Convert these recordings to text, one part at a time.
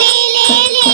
lee lee lee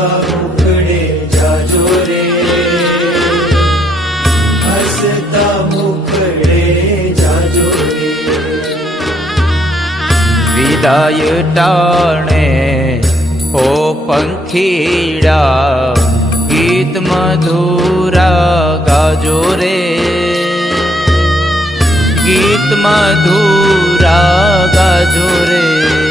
વિદાય ટાણે ઓ પંખીડા ગીત મધુરા ગાજો રે. ગીત મધુરા ગાજો રે.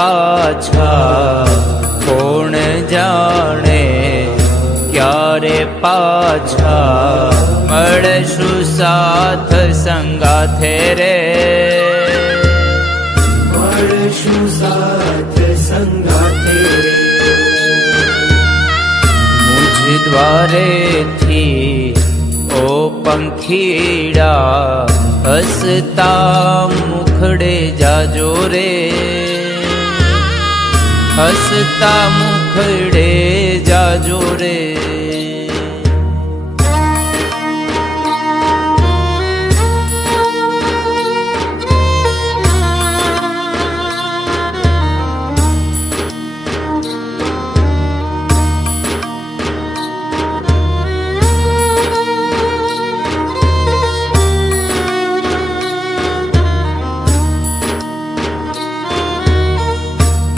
પાછા કોણ જાણે ક્યારે પાછા મળશું સાથ સંગાથે રે? મળશું સાથ સંગાથે રે. મુજ દ્વારેથી ઓ પંખીડા હસતા મુખડે જાજો રે. હસતા મુખડે જાજો રે.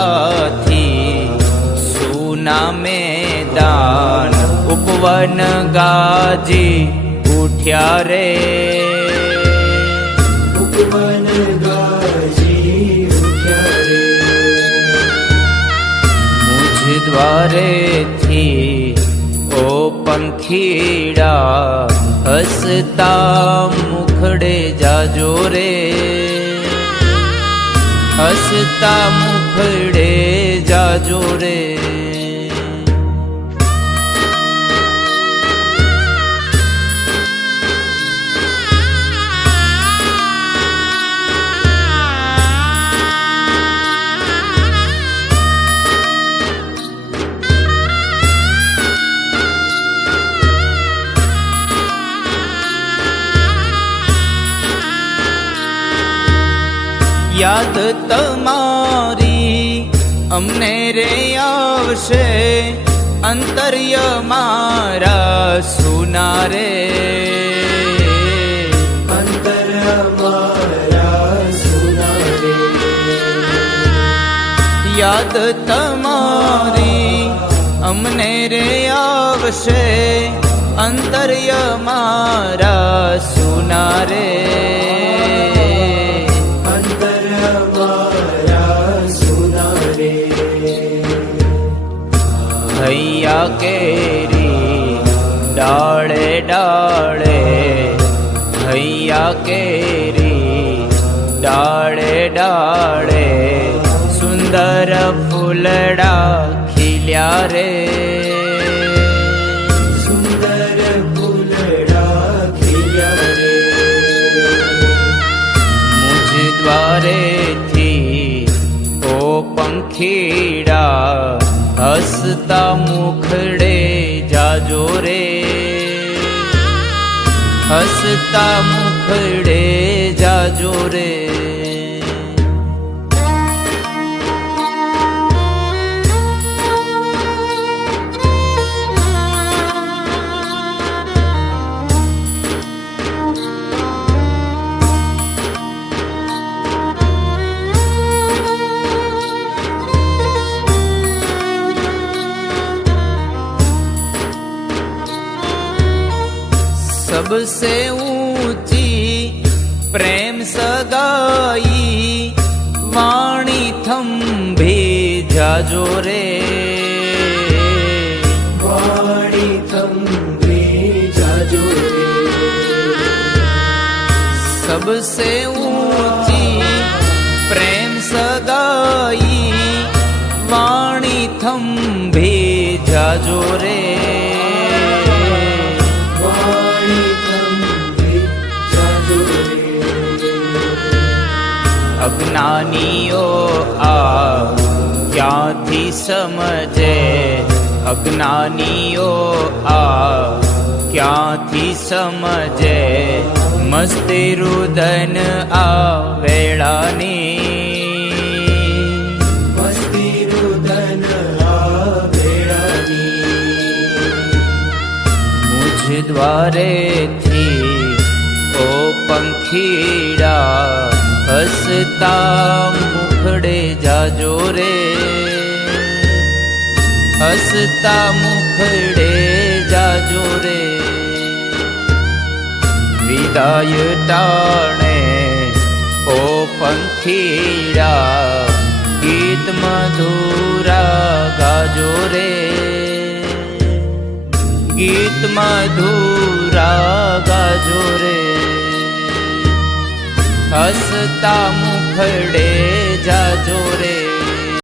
જવાથી સુના મેદાન ઉપવન ગાજી ઉઠ્યા રે ઉપવન ગાજી ઉઠ્યા રે મુજ દ્વારેથી ઓ પંખીડા હસતા મુખડે જાજો રે હસતા জোরে याद तमा અમને રે આવશે. અંતર્ય મારા સુના રે સુનારે. યાદ તમારી અમને રે આવશે. અંતર્ય મારા સુના રે ફૂલડા ખીલ્યા રે સુંદર ફૂલડા ખીલ્યા રે મુજ દ્વારેથી ઓ પંખીડા હસતા મુખડે જાજો રે હસતા से ऊँची प्रेम सगाई वाणी थम जाजो रे। वाणी थम जाजो रे। सबसे ऊँची प्रेम सगाई वाणी थंबे जाजो रे। અજ્ઞાનીઓ આ ક્યાંથી સમજે અજ્ઞાનીઓ આ ક્યાંથી સમજે મસ્તી રુદન આ વેળાની? મસ્તી રુદન આ વેળાની. મુજ દ્વારેથી ઓ પંખીડા હસતા મુખડે જાજો રે. હસતા મુખડે જાજો રે. વિદાય ટાણે ઓ પંખીડા ગીત મધુરા ગાજો રે. ગીત મધુરા ગાજો રે. हसता मुखे जा जोरे